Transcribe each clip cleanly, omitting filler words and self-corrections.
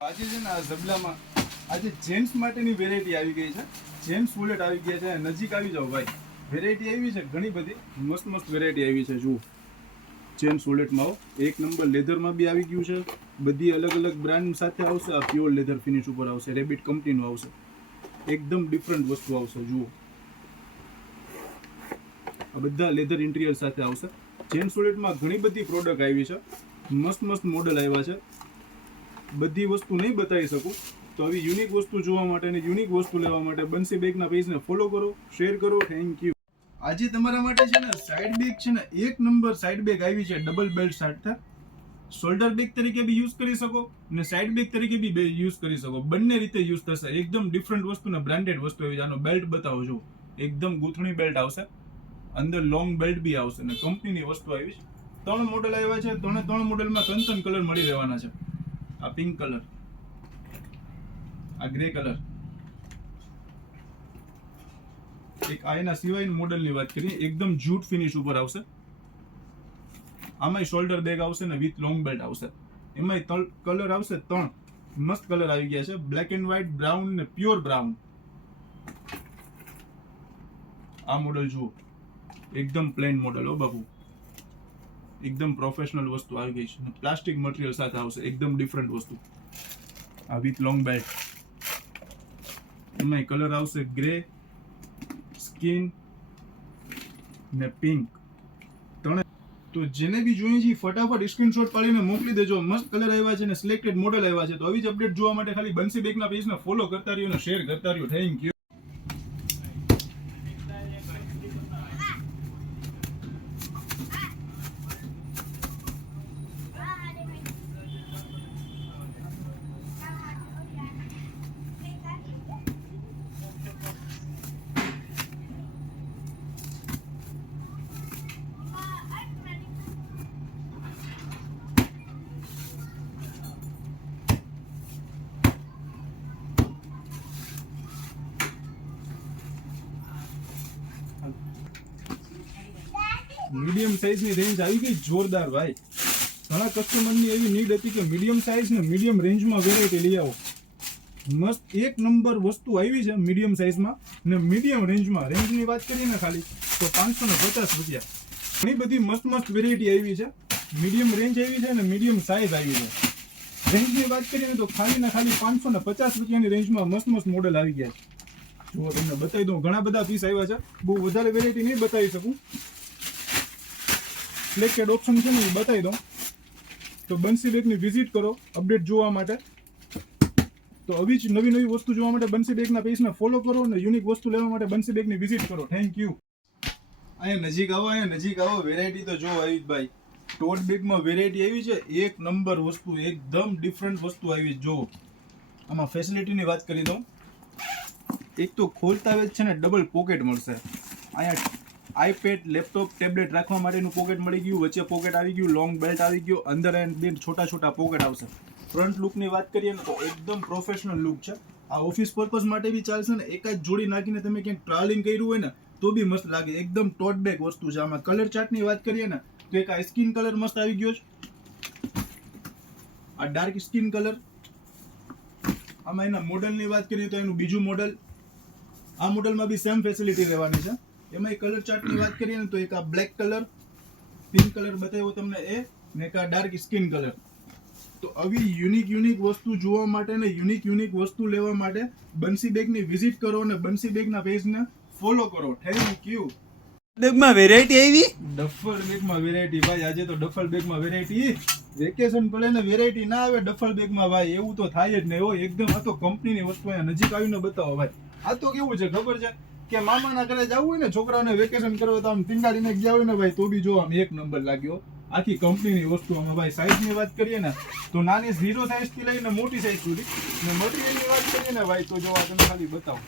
આજે છે ને આ ઝબલામાં આજે જેન્ટ્સ માટેની વેરાયટી આવી ગઈ છે. જેન્ટ્સ વોલેટ આવી ગયા છે. નજીક આવી જાઓ ભાઈ, વેરાયટી આવી છે ઘણી બધી, મસ્ત મસ્ત વેરાયટી આવી છે. જુઓ જેન્ટ્સ વોલેટમાં આવો, એક નંબર લેધરમાં બી આવી ગયું છે. બધી અલગ અલગ બ્રાન્ડ સાથે આવશે. આ પ્યોર લેધર ફિનિશ ઉપર આવશે, રેબિટ કંપનીનું આવશે, એકદમ ડિફરન્ટ વસ્તુ આવશે. જુઓ આ બધા લેધર ઇન્ટિરિયર સાથે આવશે. જેન્ટ્સ વોલેટમાં ઘણી બધી પ્રોડક્ટ આવી છે, મસ્ત મસ્ત મોડલ આવ્યા છે. બધી વસ્તુ નહીં બતાવી શકું, તો આવી યુનિક વસ્તુ જોવા માટે અને યુનિક વસ્તુ લેવા માટે બંસી બેગના પેજને ફોલો કરો, શેર કરો. Thank you. આજે તમારા માટે છે ને સાઈડ બેગ છે ને એક નંબર સાઈડ બેગ આવી છે, ડબલ બેલ્ટ સાથે. શોલ્ડર બેગ તરીકે બી યુઝ કરી શકો અને સાઈડ બેગ તરીકે બી યુઝ કરી શકો. બંને રીતે યુઝ થશે. એકદમ ડિફરન્ટ વસ્તુ ને બ્રાન્ડેડ વસ્તુ આવી છે. આનો બેલ્ટ બતાવો છો, એકદમ ગૂંથણી બેલ્ટ આવશે, અંદર લોંગ બેલ્ટ બી આવશે અને કંપનીની વસ્તુ આવી છે. 3 મોડલ આવ્યા છે. 3 મોડલમાં 3 કલર મળી રહેવાના છે. આ પિંક કલર, આ ગ્રે કલર, એક આ એના સિવાયની મોડલની વાત કરીએ, એકદમ જૂટ ફિનિશ ઉપર આવશે. આમાંય શોલ્ડર બેગ આવશે ને વિથ લોંગ બેલ્ટ આવશે. એમાંય કલર આવશે 3 મસ્ત કલર આવી ગયા છે, બ્લેક એન્ડ વ્હાઈટ, બ્રાઉન ને પ્યોર બ્રાઉન. આ મોડલ જુઓ, એકદમ પ્લેન મોડલ હો બાબુ, એકદમ પ્રોફેશનલ વસ્તુ આવી ગઈ છે. પ્લાસ્ટિક મટીરિયલ સાથે આવશે, એકદમ ડિફરન્ટ વસ્તુ. આ વિથ લોંગ બેલ્ટ, એમાં કલર આવશે ગ્રે, સ્કિન ને પિંક. તો જેને બી જોઈએ છે ફટાફટ સ્ક્રીનશોટ પાડીને મોકલી દેજો. મસ્ત કલર આવ્યા છે ને સિલેક્ટેડ મોડલ આવ્યા છે. તો આવી જ અપડેટ જોવા માટે ખાલી બંસી બેગના પેજને ફોલો કરતા રહ્યો અને શેર કરતા રહ્યો. Thank you. મીડિયમ સાઈઝની રેન્જ આવી ગઈ જોરદાર ભાઈ. ઘણા કસ્ટમરની એવી નીડ હતી કે મીડિયમ સાઈઝ ને મીડિયમ રેન્જમાં વેરાયટી લઈ આવો. મસ્ત એક નંબર વસ્તુ આવી છે મીડિયમ સાઈઝમાં ને મીડિયમ રેન્જમાં. રેન્જની વાત કરીએ ને ખાલી તો 550 રૂપિયા. ઘણી બધી મસ્ત મસ્ત વેરાયટી આવી છે. મીડિયમ રેન્જ આવી છે ને મીડિયમ સાઈઝ આવી છે. રેન્જની વાત કરીએ ને તો ખાલી ને ખાલી 550 રૂપિયાની રેન્જમાં મસ્ત મસ્ત મોડલ આવી ગયા છે. જો તમને બતાવી દઉં, ઘણા બધા પીસ આવ્યા છે. બહુ વધારે વેરાયટી નહીં બતાવી શકું, સિલેક્ટેડ ઓપ્શન છે ને એ બતાવી દઉં. તો બંસી બેગની વિઝિટ કરો અપડેટ જોવા માટે. તો આવી જ નવી નવી વસ્તુ જોવા માટે બંસી બેગના પેજને ફોલો કરો અને યુનિક વસ્તુ લેવા માટે બંસી બેગની વિઝિટ કરો. Thank you. અહીંયા નજીક આવો, અહીંયા નજીક આવો. વેરાયટી તો જો આવી ભાઈ, ટોટ બેગમાં વેરાયટી આવી છે. એક નંબર વસ્તુ, એકદમ ડિફરન્ટ વસ્તુ આવી. જો આમાં ફેસિલિટીની વાત કરી દઉં, એક તો ખોલતા વેચ છે ને ડબલ પોકેટ મળશે. અહીંયા આઈપેડ, લેપટોપ, ટેબ્લેટ રાખવા માટેનું પોકેટ મળી ગયું, વચ્ચે પોકેટ આવી ગયું, લોંગ બેલ્ટ આવી ગયો, અંદર બે છોટા છોટા પોકેટ આવશે. ફ્રન્ટ લુકની વાત કરીએ ને તો એકદમ પ્રોફેશનલ લુક છે. આ ઓફિસ પર્પઝ માટે બી ચાલશે ને. એક જ જોડી નાખીને તમે ક્યાંક ટ્રાવેલિંગ કર્યું હોય ને તો બી મસ્ત લાગે. એકદમ ટોટ બેગ વસ્તુ છે. આમાં કલર ચાર્ટની વાત કરીએ ને તો એક આ સ્કિન કલર મસ્ત આવી ગયો છે, આ ડાર્ક સ્કિન કલર. આમાં એના મોડલની વાત કરીએ તો એનું બીજું મોડલ. આ મોડલમાં બી સેમ ફેસિલિટી રહેવાની છે. એમાં કલર ચાર્ટની વાત કરીએ ને તો એક આ બ્લેક કલર, પિંક કલર બતાવ્યો તમને એ, ને એક આ ડાર્ક સ્કિન કલર. તો આવી યુનિક વસ્તુ જોવા માટે ને યુનિક વસ્તુ લેવા માટે બંસી બેગની વિઝિટ કરો અને બંસી બેગના પેજને ફોલો કરો. Thank you. બેગમાં વેરાયટી આવી, ડફલ બેગમાં વેરાયટી ભાઈ. આજે તો ડફલ બેગમાં વેરાયટી. વેકેશન પડે ને વેરાયટી ના આવે ડફલ બેગમાં ભાઈ, એવું તો થાય જ નહીં. હો એકદમ. આ તો કંપનીની વસ્તુ અહીંયા નજીક આવીને બતાવો ભાઈ. આ તો કેવું છે ખબર છે કે મામાના ઘરે જવું હોય ને છોકરાઓને વેકેશન કરવા તો આમ ટીંગાડીને ગયા હોય ને ભાઈ, તો બી જો આમ એક નંબર લાગ્યો. આખી કંપનીની વસ્તુ. આમાં ભાઈ સાઈઝની વાત કરીએ ને તો નાની 0 સાઈઝ થી લઈને મોટી સાઈઝ સુધી, ને મટીરિયલની વાત કરીએ ને ભાઈ તો જો આ તમે ખાલી બતાવો,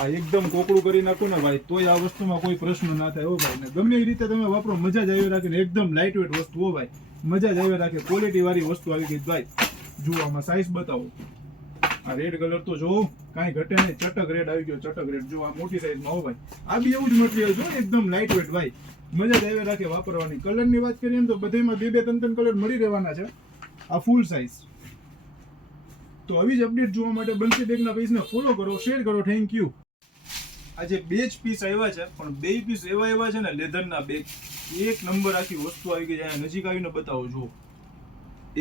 આ એકદમ કોકડું કરી નાખો ને ભાઈ તોય આ વસ્તુમાં કોઈ પ્રશ્ન ના થાય. હો ભાઈ, ને ગમે એ રીતે તમે વાપરો મજા જ આવી રાખે. એકદમ લાઇટ વેટ વસ્તુ. હો ભાઈ, મજા જ આવી રાખે. ક્વોલિટી વાળી વસ્તુ આવી ગઈ ભાઈ. જુઓ આમાં સાઈઝ બતાવો. આ રેડ કલર તો જો કાંઈ ઘટે નહીં, ચટક રેડ આવી ગયો, ચટક રેડ. જો આ મોટી સાઈઝમાં. હો ભાઈ, આ બી એવું જ મટીરિયલ જો, એકદમ લાઇટ વેટ ભાઈ, મજા જ આવી રાખે વાપરવાની. કલરની વાત કરીએ ને તો બધામાં 2-2, 3-3 કલર મળી રહેવાના છે. આ ફૂલ સાઇઝ. તો આવી જ અપડેટ જોવા માટે બંસી બેગના પેજને ફોલો કરો, શેર કરો. Thank you. આજે બે જ પીસ આવ્યા છે, પણ બે પીસ એવા છે ને લેધરના બેગ, એક નંબર આખી વસ્તુ આવી ગઈ છે. અહીંયા નજીક આવીને બતાવો. જુઓ,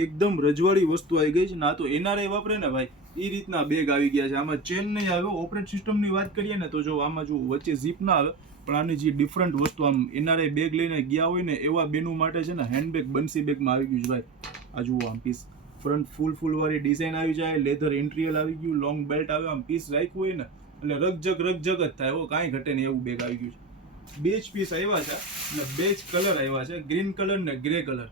એકદમ રજવાડી વસ્તુ આવી ગઈ છે. ના તો એનઆરઆઈ વાપરે ને ભાઈ, એ રીતના બેગ આવી ગયા છે. આમાં ચેન નહીં આવે. ઓપરેટ સિસ્ટમની વાત કરીએ ને તો જો આમાં જો વચ્ચે ઝીપ ના આવે, પણ આની જે ડિફરન્ટ વસ્તુ આમ એનઆરઆઈ બેગ લઈને ગયા હોય ને એવા બેનું માટે છે ને હેન્ડબેગ બંસી બેગમાં આવી ગયું છે ભાઈ. આ જુઓ, આમ પીસ ફ્રન્ટ ફૂલ વાળી ડિઝાઇન આવી જાય, લેધર ઇન્ટિરિયર આવી ગયું, લોંગ બેલ્ટ આવે. આમ પીસ રાખ્યું હોય ને એટલે રગજગ જ થાય. એવો કાંઈ ઘટે નહીં એવું બેગ આવી ગયું છે. બે જ પીસ આવ્યા છે અને બે જ કલર આવ્યા છે, ગ્રીન કલર ને ગ્રે કલર.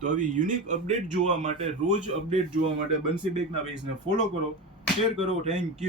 તો આવી યુનિક અપડેટ જોવા માટે, રોજ અપડેટ જોવા માટે બંસી બેગના પેજને ફોલો કરો, શેર કરો. Thank you.